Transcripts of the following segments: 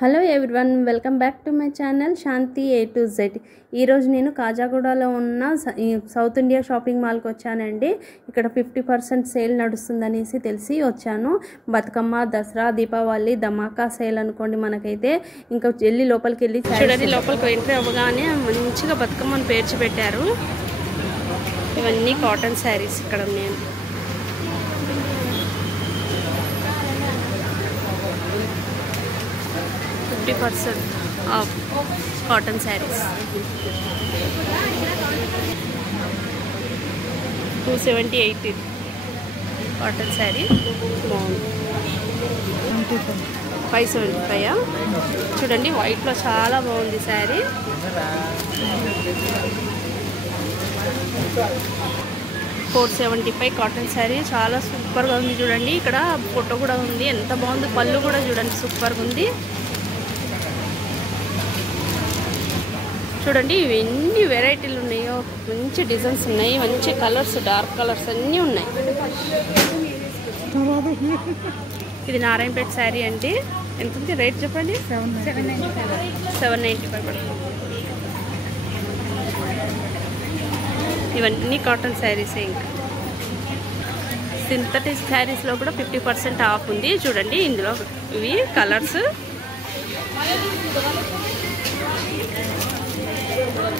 Hello everyone, welcome back to my channel Shanti A to Z. ఈరోజు నేను కాజాగూడలో ఉన్న south India shopping మాల్కి వచ్చానండి. ఇక్కడ 50% సేల్ నడుస్తుందనేసి తెలిసి వచ్చాను. బతుకమ్మ, దసరా, దీపావళి ధమాకా సేల్ అనుకోండి మనకైతే. ఇంకా వెళ్ళి లోపలికి వెళ్ళి చూడండి. లోపలికి ఎంట్రీ అవ్వగానే మంచిగా బతుకమ్మని పేర్చి పెట్టారు. ఇవన్నీ కాటన్ శారీస్ ఇక్కడ ఉన్నాయి. Of cotton saris 278 cotton sari బాగుంది. 575 చూడండి, వైట్లో చాలా బాగుంది శారీ. 475 కాటన్ శారీ చాలా సూపర్గా ఉంది. చూడండి, ఇక్కడ ఫోటో కూడా ఉంది, ఎంత బాగుంది. పళ్ళు కూడా చూడండి సూపర్గా ఉంది. చూడండి ఎన్ని వెరైటీలు ఉన్నాయో, మంచి డిజైన్స్ ఉన్నాయి, మంచి కలర్స్, డార్క్ కలర్స్ అన్నీ ఉన్నాయి. ఇది నారాయణపేట శారీ అండి. ఎంత ఉంది రేట్ చెప్పండి? 795. ఇవన్నీ కాటన్ శారీసే. ఇంకా సింథటిక్ శారీస్లో కూడా 50% ఆఫ్ ఉంది. చూడండి, ఇందులో ఇవి కలర్స్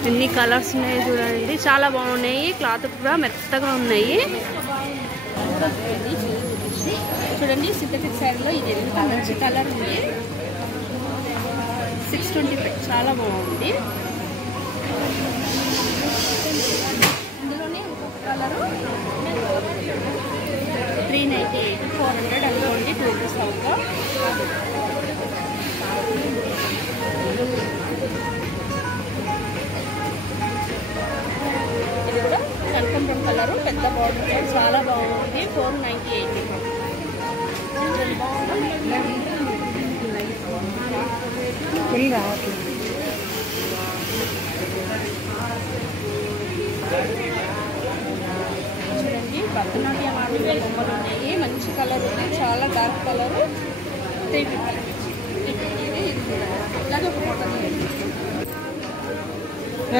ఎన్ని కలర్స్ ఉన్నాయి చూడండి, చాలా బాగున్నాయి. క్లాత్ కూడా మెత్తగా ఉన్నాయి. చూడండి, సింథటిక్ శారీలో ఇది మంచి కలర్ ఉంది. 625 చాలా బాగుంది. ఇందులోనే ఇంకొక కలరు 398, 400 అనుకోండి, 2 రూపీస్ అవుతా. ఇది కూడా కనకంబరం కలరు, పెద్ద బార్డర్, చాలా బాగుంది. 498. చూడండి, భరతనాట్యం ఆడే బొమ్మలు ఉన్నాయి, మంచి కలర్ ఉంది, చాలా డార్క్ కలరు. 350. ఇలాగే ఒక ఫోటో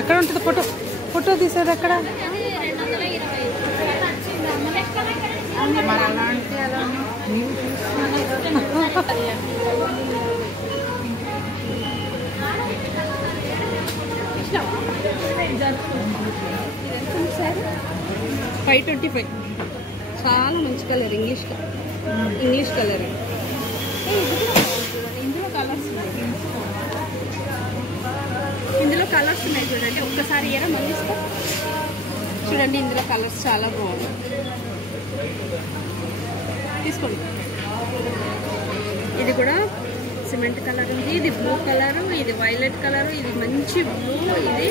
ఎక్కడ ఉంటుంది? ఫోటో తీసేది ఎక్కడ? $525. చాలా మంచి కలర్, ఇంగ్లీష్ కలర్. ఇందులో కలర్స్ ఉన్నాయి చూడండి, ఒక్కసారి ఇయరా మళ్ళీ ఇస్తా. చూడండి, ఇందులో కలర్స్ చాలా బాగున్నాయి, తీసుకోండి. ఇది కూడా సిమెంట్ కలర్ ఉంది, ఇది బ్లూ కలరు, ఇది వైలెట్ కలరు, ఇది మంచి బ్లూ, ఇది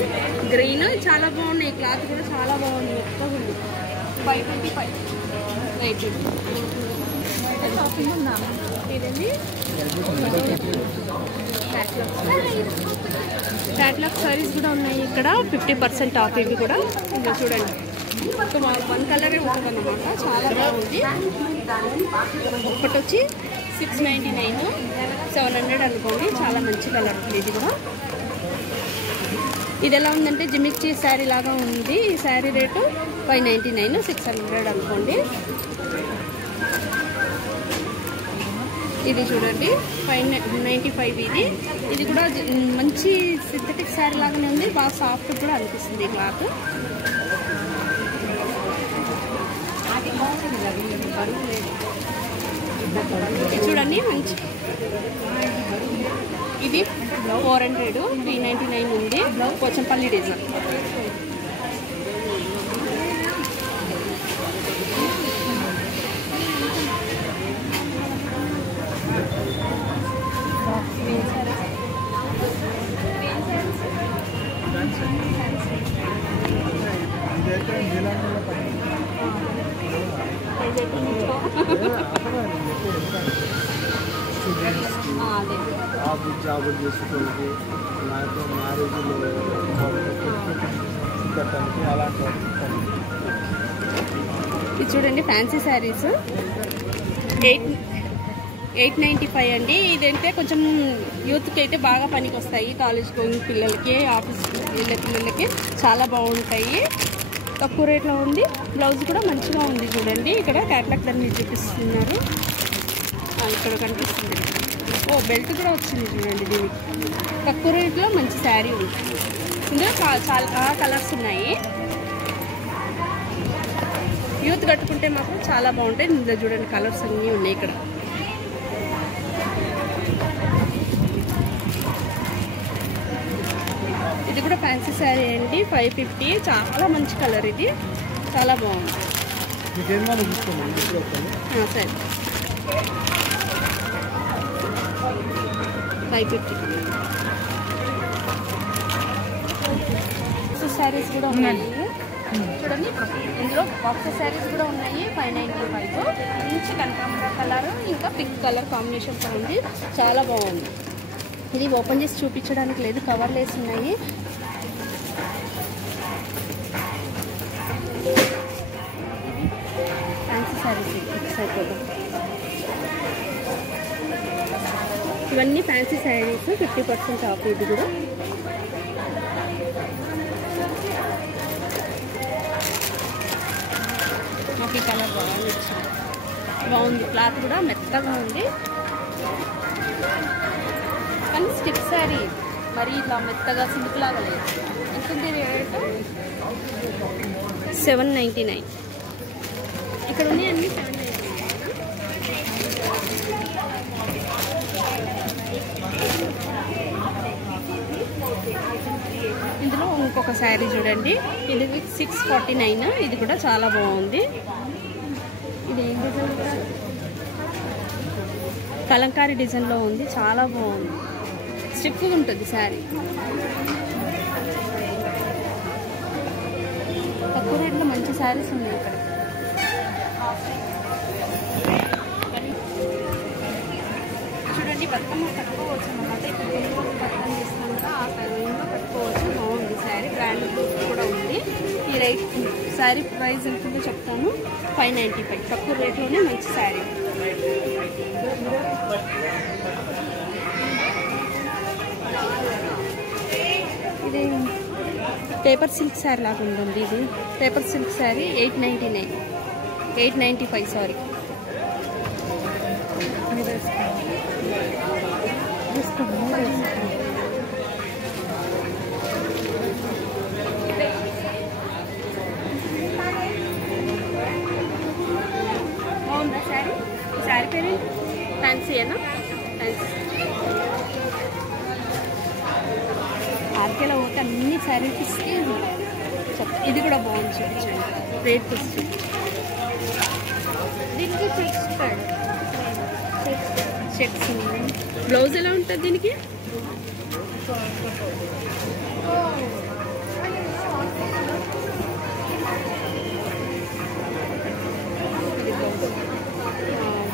గ్రీన్, చాలా బాగున్నాయి. క్లాత్ కూడా చాలా బాగుంది, మొత్తం ఉంది. 525 రైట్. షాపింగ్ ఉందా? ఇదండి క్యాట్లాగ్ సారీస్ కూడా ఉన్నాయి ఇక్కడ. 50% ఆఫ్. ఇవి కూడా ఇంకా చూడండి, ఒక 1 కలరే ఉంటుందన్నమాట, చాలా బాగుంది. ఒకటి వచ్చి 699, 700 అనుకోండి, చాలా మంచి కలర్ ఉంది. ఇది కూడా ఇది ఎలా ఉందంటే జిమిక్చీ శారీ లాగా ఉంది. ఈ శారీ రేటు 599, 600 అనుకోండి. ఇది చూడండి 595. ఇది కూడా మంచి సింథటిక్ శారీ లాగానే ఉంది, బాగా సాఫ్ట్ కూడా అనిపిస్తుంది క్లాత్. చూడండి మంచి, ఇది 400, 399 ఉంది. పోచంపల్లి డిజైన్. ఇది చూడండి, ఫ్యాన్సీ శారీస్ 895 అండి. ఇదంటే కొంచెం యూత్కి అయితే బాగా పనికి వస్తాయి. కాలేజ్ గోయింగ్ పిల్లలకి, ఆఫీస్ వెళ్ళే పిల్లలకి చాలా బాగుంటాయి. తక్కువ రేట్లో ఉంది. బ్లౌజ్ కూడా మంచిగా ఉంది చూడండి. ఇక్కడ క్యాట్లాగ్ అన్ని చూపిస్తున్నారు. ఇక్కడ కనిపిస్తుంది. బెల్ట్ కూడా వచ్చింది చూడండి. దీనికి తక్కువ రేట్లో మంచి శారీ ఉంది. ఇందులో చాలా కలర్స్ ఉన్నాయి. యూత్ కట్టుకుంటే మాత్రం చాలా బాగుంటాయి. ఇందులో చూడండి కలర్స్ అన్నీ ఉన్నాయి. ఇక్కడ ఇది కూడా ఫ్యాన్సీ శారీ అండి. 550. చాలా మంచి కలర్. ఇది చాలా బాగుంది. సరే 550. శారీస్ కూడా ఉన్నాయి చూడండి. ఇందులో బాక్స్ శారీస్ కూడా ఉన్నాయి. 595. మంచి కనకాంబర కలర్ ఇంకా పింక్ కలర్ కాంబినేషన్తో ఉంది. చాలా బాగుంది. ఇది ఓపెన్ చేసి చూపించడానికి లేదు, కవర్లు వేసి ఉన్నాయి. ఫ్యాన్సీ శారీస్ సరిపోతుంది. ఇవన్నీ ఫ్యాన్సీ శారీస్ 50% ఆఫ్. ఇది కూడా నాకు ఈ కలర్ బాగుంది. క్లాత్ కూడా మెత్తగా ఉంది. కానీ స్టిక్ శారీ మరి ఇట్లా మెత్తగా సిల్క్ లాగా లేదు. ఎంతుంది రేటు? 799. ఇక్కడ ఉన్నాయి అన్ని 799. ఇందులో ఇంకొక శారీ చూడండి. ఇది 649. ఇది కూడా చాలా బాగుంది. ఇది ఏం డిజైన్? కలంకారీ డిజైన్లో ఉంది. చాలా బాగుంది. స్టిఫ్గా ఉంటుంది శారీ. తక్కువ రేట్లో మంచి శారీస్ ఉన్నాయి ఇక్కడ. చూడండి బతుకమ్మ కట్టుకోవచ్చు అన్నమాట. ఇక్కడ బతుకమ్మ చేస్తున్నాం కదా, ఆ టైంలో కట్టుకోవచ్చు. బాగుంది శారీ. బ్రాండ్ కూడా ఉంది. ఈ రేట్ శారీ ప్రైస్ ఎంతుందో చెప్తాను. 595. తక్కువ రేట్లోనే మంచి శారీ. ఇది పేపర్ సిల్క్ శారీ లాగా ఉందండి. ఇది పేపర్ సిల్క్ శారీ 899. 895 సారీ. బాగుందా శారీ? శారీ పేరు ఫ్యాన్సీయేనా? ఫ్యాన్సీ. ఆర్కేలో పోతే అన్ని శారీస్ ఇది కూడా బాగుంది. చూపించండి రేట్ చూపించండి. దీనికి చెక్స్ బ్లౌజ్ ఎలా ఉంటుంది దీనికి?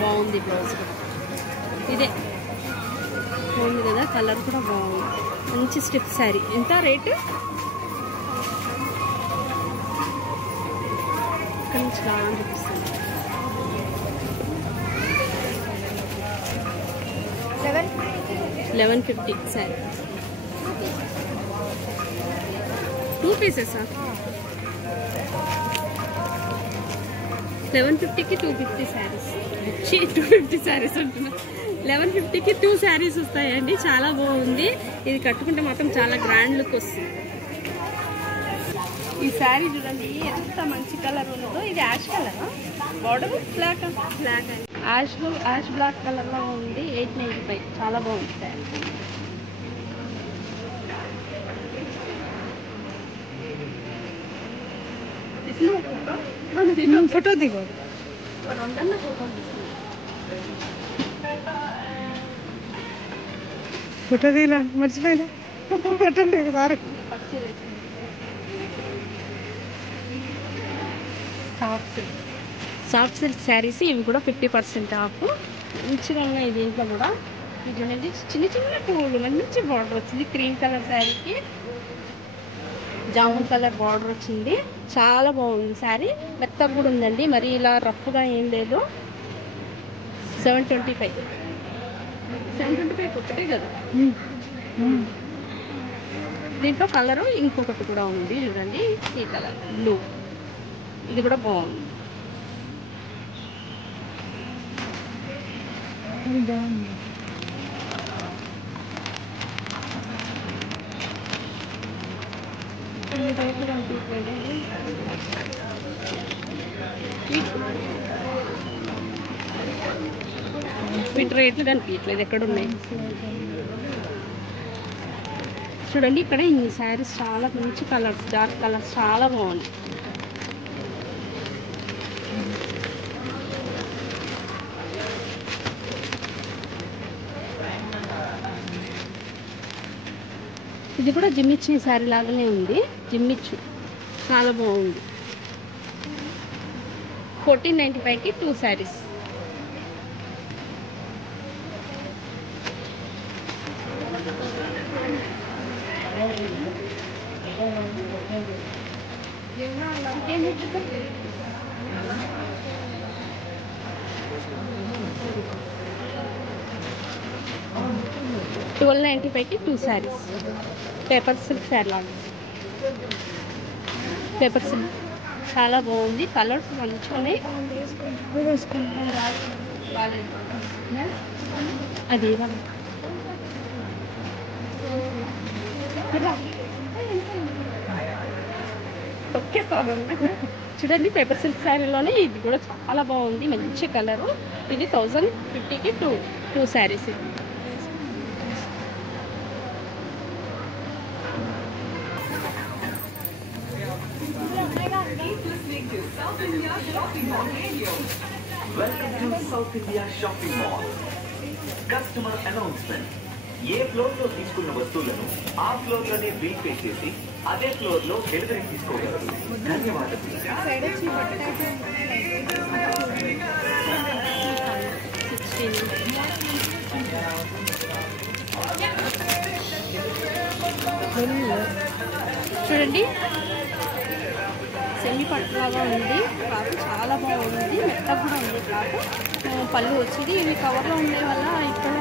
బాగుంది బ్లౌజ్ కూడా. ఇదే బాగుంది కదా, కలర్ కూడా బాగుంది. మంచి స్టిప్ శారీ. ఎంత రేటు? ఇక్కడ నుంచి బాగా చూపిస్తుంది. 1150 శారీ. 2 పీసెసా? 1150కి 250 శారీస్. 250 శారీస్ ఉంటున్నా. 1150కి 2 శారీస్ వస్తాయండి. చాలా బాగుంది. ఇది కట్టుకుంటే మాత్రం చాలా గ్రాండ్ లుక్ వస్తుంది. ఈ శారీ చూడండి ఎంత మంచి కలర్ ఉందో. ఇది ash colour, border black black ash black కలర్లో ఉంది. 895. చాలా బాగుంది శారీ. ఫోటో దిగో. ఫోటో దిగలా మర్చిపోయినా. పెట్టండి ఒకసారి. సాఫ్ట్ సిల్క్ శారీస్ ఇవి కూడా 50% ఆఫ్. మంచిగా ఉన్నాయి. దీంట్లో కూడా ఇది చూడండి చిన్న చిన్న పువ్వులు, మంచి బార్డర్ వచ్చింది. క్రీమ్ కలర్ శారీకి జామున్ కలర్ బార్డర్ వచ్చింది. చాలా బాగుంది శారీ. మెత్తగా కూడా ఉందండి, మరి ఇలా రఫ్గా ఏం లేదు. 725. 725 ఒకటే కదా. దీంట్లో కలరు ఇంకొకటి కూడా ఉంది చూడండి, ఈ కలర్ బ్లూ, ఇది కూడా బాగుంది. వీటి రేట్లు కనిపించట్లేదు, ఎక్కడ ఉన్నాయి చూడండి. ఇక్కడ ఈ శారీస్ చాలా మంచి కలర్స్, డార్క్ కలర్స్ చాలా బాగుంది. ఇది కూడా జిమ్మిచ్చి శారీ లాగానే ఉంది, జిమ్మిచ్చు చాలా బాగుంది. 1495కి 2 శారీస్. $1295కి 2 శారీస్. పేపర్ సిల్క్ శారీ లాగా, పేపర్ సిల్క్ చాలా బాగుంది. కలర్స్ మంచిగా ఉన్నాయి. అది చూడండి, పేపర్ సిల్క్ శారీలోనే ఇది కూడా చాలా బాగుంది, మంచి కలరు. ఇది 1050కి 2 saris. Welcome to south India shopping mall. Customer announcement. A floor లో తీసుకున్న వస్తువులను ఆ ఫ్లోర్ లోనే బిల్ పే చేసి అదే ఫ్లోర్ లో డెలివరీ తీసుకోగలరు. ధన్యవాదాలు. చూడండి, సెమీ పట్టులాగా ఉంది, క్లాత్ చాలా బాగుంది, మెత్తగా కూడా ఉంది క్లాత్. పళ్ళు వచ్చేది ఇవి కవర్లో ఉండే వల్ల ఇప్పుడు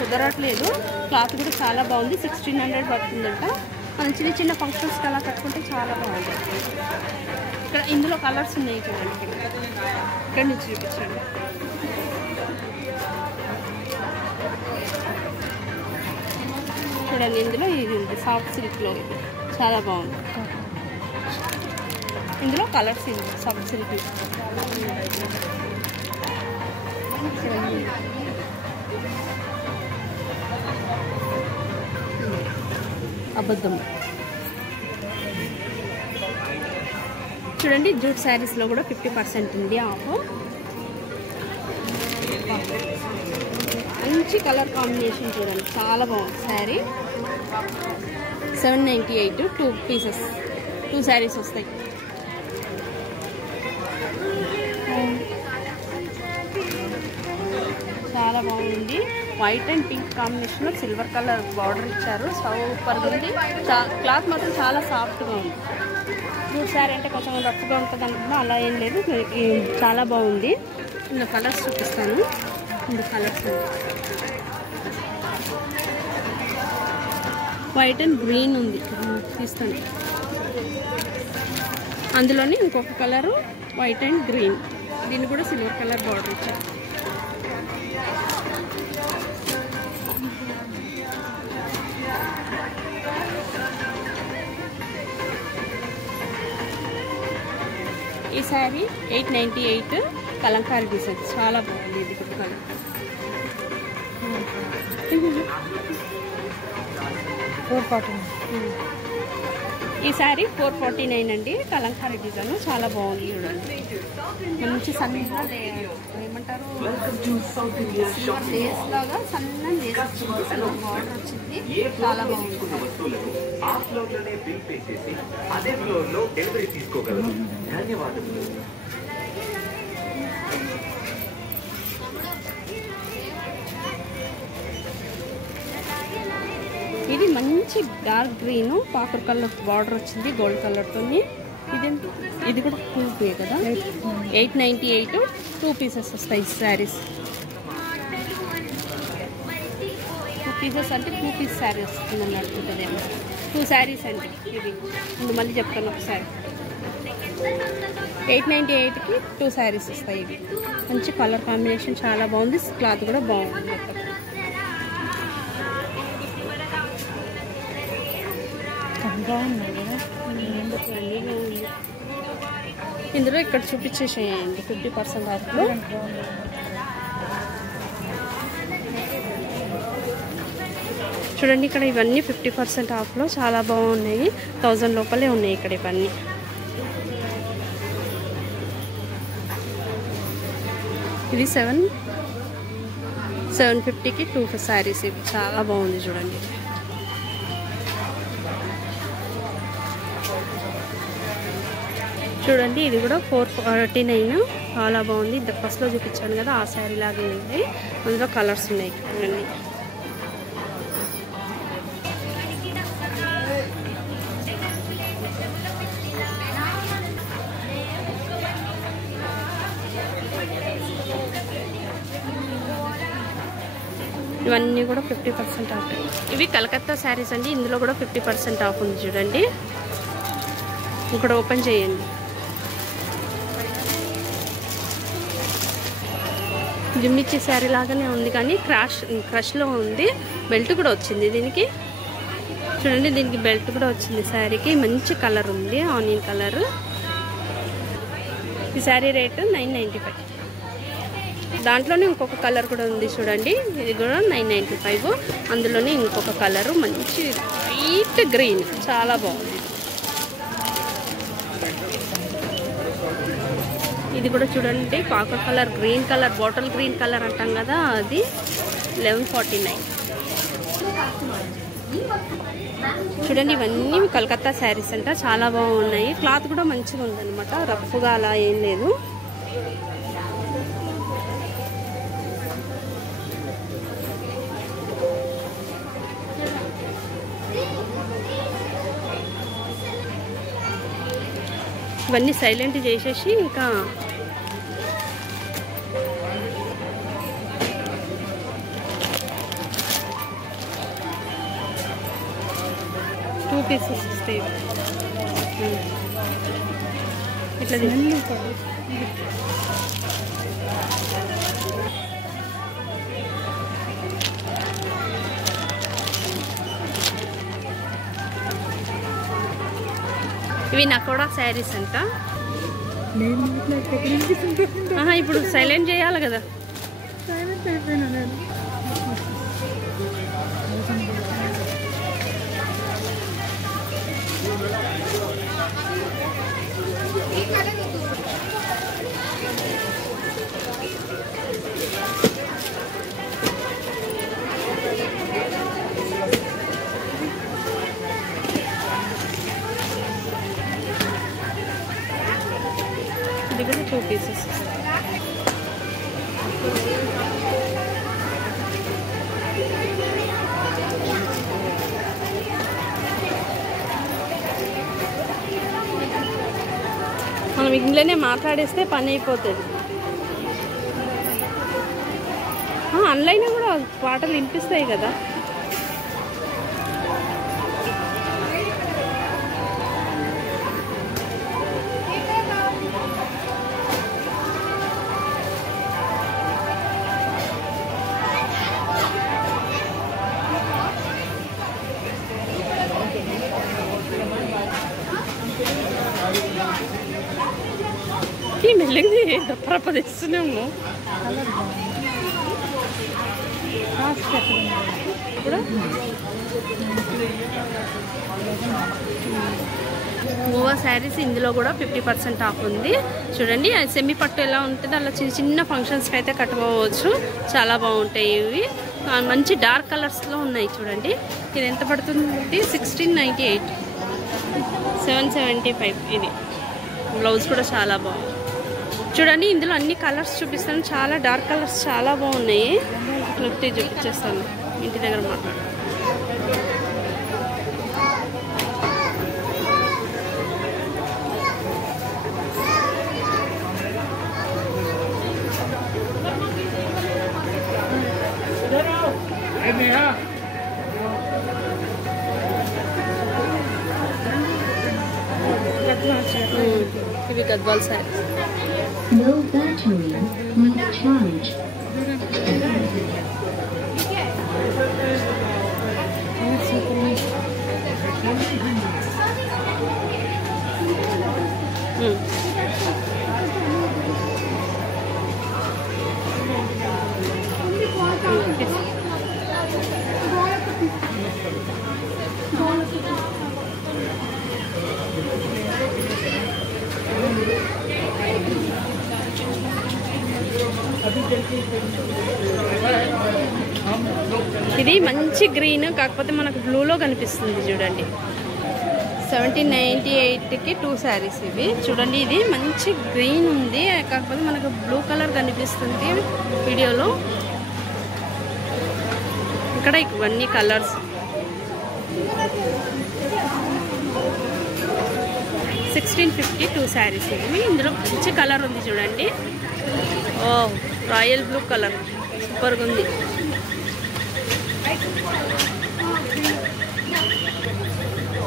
కుదరట్లేదు. క్లాత్ కూడా చాలా బాగుంది. 1600 పడుతుందంట. మనం చిన్న చిన్న ఫంక్షన్స్కి అలా కట్టుకుంటే చాలా బాగుంది. ఇక్కడ ఇందులో కలర్స్ ఉన్నాయి చూడండి, ఇక్కడ నుంచి చూపించండి. చూడండి, ఇందులో ఇది ఉంది సాఫ్ట్ సిల్క్లో, చాలా బాగుంది. ఇందులో కలర్స్ ఇది సాఫ్ట్ సిల్క్. అబద్ధం. చూడండి, జూట్ శారీస్లో కూడా 50% ఉంది ఆఫ్. మంచి కలర్ కాంబినేషన్ చూడండి, చాలా బాగుంది శారీ. 798, 2 పీసెస్, 2 శారీస్ వస్తాయి. చాలా బాగుంది. వైట్ అండ్ పింక్ కాంబినేషన్లో సిల్వర్ కలర్ బార్డర్ ఇచ్చారు, సూపర్గా ఉంది. క్లాత్ మాత్రం చాలా సాఫ్ట్గా ఉంది. జూట్ శారీ అంటే కొంచెం రఫ్గా ఉంటుంది అనుకున్నా, అలా ఏం లేదు, చాలా బాగుంది. ఇందులో కలర్స్ చూపిస్తాను. ఇందులో కలర్స్ వైట్ అండ్ గ్రీన్ ఉంది, తీస్తాను. అందులోనే ఇంకొక కలరు వైట్ అండ్ గ్రీన్, దీన్ని కూడా సిల్వర్ కలర్ బార్డర్ ఇచ్చారు. ఈ శారీ 898 కలంకారీ డిజైన్, చాలా బాగుంది. ఇది కూడా కలర్. ఈ శారీ 449 అండి, కలంకారీ డిజైన్ చాలా బాగుంది. చూడండి, మంచి సన్నగా ఏమంటారు, సిల్వర్ లేస్ లాగా సన్న లేస్ వచ్చింది, సిల్వర్ బార్డర్ వచ్చింది, చాలా బాగుంది. ఆ ఫ్లోర్ లోనే బిల్ పే చేసి అదే ఫ్లోర్ లో డెలివరీ తీసుకోగలరు. ధన్యవాదములు. ఇది మంచి డార్క్ గ్రీన్, పాపర్ కలర్ బార్డర్ వచ్చింది గోల్డ్ కలర్తో. ఇది కూడా 2 కదా, 898, 2 పీసెస్ వస్తాయి శారీస్. పీసెస్ అంటే 2 పీస్ శారీ వస్తుందని అనుకుంటుందేమో. 2 శారీస్ అండి ఇవి. ముందు మళ్ళీ చెప్తాను ఒకసారి. 898కి 2 శారీస్ వస్తాయి ఇవి. మంచి కలర్ కాంబినేషన్ చాలా బాగుంది. క్లాత్ కూడా బాగుంది మొత్తం. బాగున్నాయి కదా. ఇందులో ఇక్కడ చూపించేసేయండి 50% ఆఫ్లో. చూడండి ఇక్కడ ఇవన్నీ 50% ఆఫ్లో చాలా బాగున్నాయి. 1000 లోపలే ఉన్నాయి ఇక్కడ ఇవన్నీ. ఇది 750కి 2 శారీస్ ఇవి. చాలా బాగుంది చూడండి. చూడండి ఇది కూడా 449. చాలా బాగుంది. ఇంత ఫస్ట్లో చూపించాను కదా ఆ శారీ లాగే ఉంది. అందులో కలర్స్ ఉన్నాయి చూడండి. ఇవన్నీ కూడా 50% ఆఫ్. ఇవి కలకత్తా శారీస్ అండి. ఇందులో కూడా 50% ఆఫ్ ఉంది చూడండి. ఇక్కడ ఓపెన్ చేయండి. జిమ్మిచ్చి శారీ లాగానే ఉంది కానీ క్రష్లో ఉంది. బెల్ట్ కూడా వచ్చింది దీనికి. చూడండి దీనికి బెల్ట్ కూడా వచ్చింది శారీకి. మంచి కలర్ ఉంది, ఆనియన్ కలర్. ఈ శారీ రేటు 995. దాంట్లోనే ఇంకొక కలర్ కూడా ఉంది చూడండి. ఇది కూడా 995. అందులోనే ఇంకొక కలరు మంచి లైట్ గ్రీన్, చాలా బాగుంది. ఇది కూడా చూడండి కాకర్ colour, green colour, bottle green colour అంటాం కదా, అది 1149. చూడండి ఇవన్నీ కలకత్తా శారీస్ అంట. చాలా బాగున్నాయి. క్లాత్ కూడా మంచిగా ఉందన్నమాట. రఫ్గా అలా ఏం లేదు. ఇవన్నీ సైలెంట్ చేసేసి ఇంకా టూ పీసెస్ వస్తాయి ఇట్లా. ఇవి నకోడా శారీస్ అంట. ఇప్పుడు సైలెంట్ చేయాలి కదా. సైలెంట్ అయిపోయినా నేను. ఇది కూడా 2 పీసెస్. మనం ఇంట్లోనే మాట్లాడేస్తే పని అయిపోతుంది. ఆన్లైన్ కూడా పాటలు వినిపిస్తాయి కదా. మెల్లింది ప్రపదిస్తున్నాము. గోవా శారీస్ ఇందులో కూడా 50% ఆఫ్ ఉంది చూడండి. సెమీ పట్టు ఎలా ఉంటుంది అలా చిన్న చిన్న ఫంక్షన్స్కి అయితే కట్టుకోవచ్చు. చాలా బాగుంటాయి ఇవి. మంచి డార్క్ కలర్స్లో ఉన్నాయి చూడండి. ఇది ఎంత పడుతుంది? 1698, 775. ఇది బ్లౌజ్ కూడా చాలా బాగుంది చూడండి. ఇందులో అన్ని కలర్స్ చూపిస్తాను. చాలా డార్క్ కలర్స్ చాలా బాగున్నాయి. క్లిప్తి చూపించేస్తాను. ఇంటి దగ్గర మాట్లాడు. ఇవి Gadwal sari. No battery. Please charge. ఇది మంచి గ్రీన్, కాకపోతే మనకు బ్లూలో కనిపిస్తుంది చూడండి. 1798కి 2 శారీస్ ఇవి చూడండి. ఇది మంచి గ్రీన్ ఉంది, కాకపోతే మనకు బ్లూ కలర్ కనిపిస్తుంది వీడియోలో. ఇక్కడ ఇవన్నీ కలర్స్. 1650 2 శారీస్ ఇవి. ఇందులో మంచి కలర్ ఉంది చూడండి. ఓ రాయల్ బ్లూ కలర్ సూపర్గా ఉంది.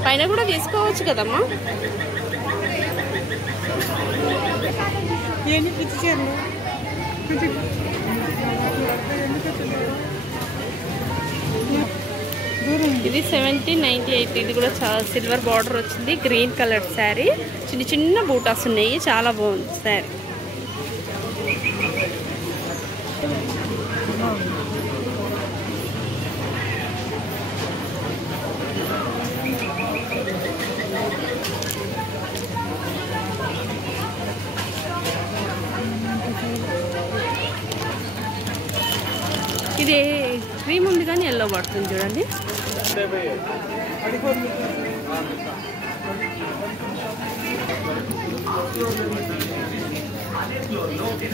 పైన కూడా తీసుకోవచ్చు కదమ్మా. ఇది 1798. ఇది కూడా సిల్వర్ బార్డర్ వచ్చింది, గ్రీన్ కలర్ శారీ. చిన్న చిన్న బూటాస్ ఉన్నాయి, చాలా బాగుంది శారీ. ఇది క్రీమ్ ఉంది కానీ ఎల్లో పడుతుంది చూడండి.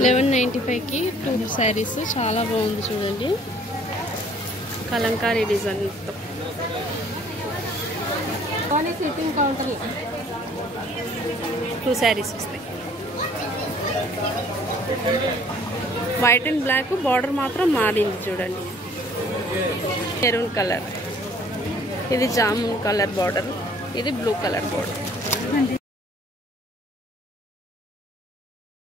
1195కి 2 శారీస్. చాలా బాగుంది చూడండి, కలంకారీ డిజైన్. 2 శారీస్ వస్తాయి. వైట్ అండ్ బ్లాక్, బార్డర్ మాత్రం మారింది చూడండి. మెరూన్ కలర్, ఇది జామున్ కలర్ బార్డర్, ఇది బ్లూ కలర్ బార్డర్.